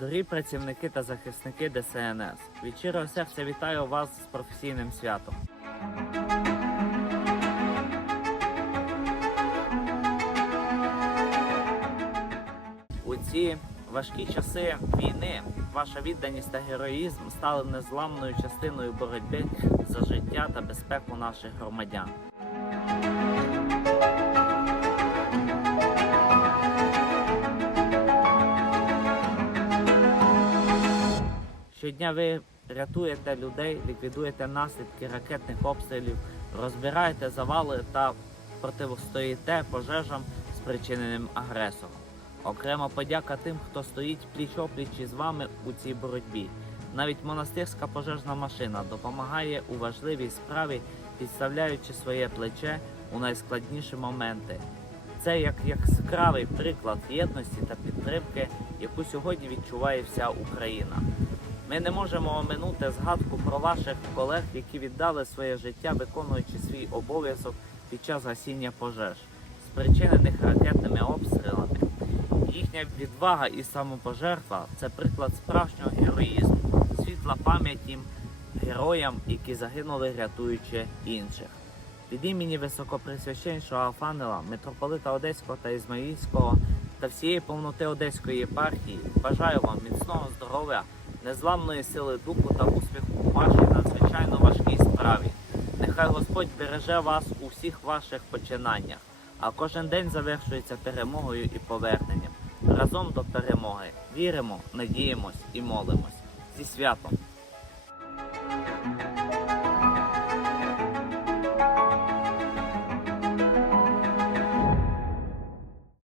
Дорогі працівники та захисники ДСНС, від щирого серця вітаю вас з професійним святом. У ці важкі часи війни ваша відданість та героїзм стали незламною частиною боротьби за життя та безпеку наших громадян. Щодня ви рятуєте людей, ліквідуєте наслідки ракетних обстрілів, розбираєте завали та протистоїте пожежам, спричиненим агресором. Окрема подяка тим, хто стоїть пліч-опліч із вами у цій боротьбі. Навіть монастирська пожежна машина допомагає у важливій справі, підставляючи своє плече у найскладніші моменти. Це як яскравий приклад єдності та підтримки, яку сьогодні відчуває вся Україна. Ми не можемо оминути згадку про ваших колег, які віддали своє життя, виконуючи свій обов'язок під час гасіння пожеж, спричинених ракетними обстрілами. Їхня відвага і самопожертва це приклад справжнього героїзму, світла пам'яті героям, які загинули, рятуючи інших. Від імені високоприсвященшого Афанела, митрополита Одеського та Ізмаїльського та всієї повноти Одеської єпархії бажаю вам міцного здоров'я, незламної сили духу та успіху у вашій надзвичайно важкій справі. Нехай Господь береже вас у всіх ваших починаннях, а кожен день завершується перемогою і поверненням. Разом до перемоги. Віримо, надіємось і молимось. Зі святом!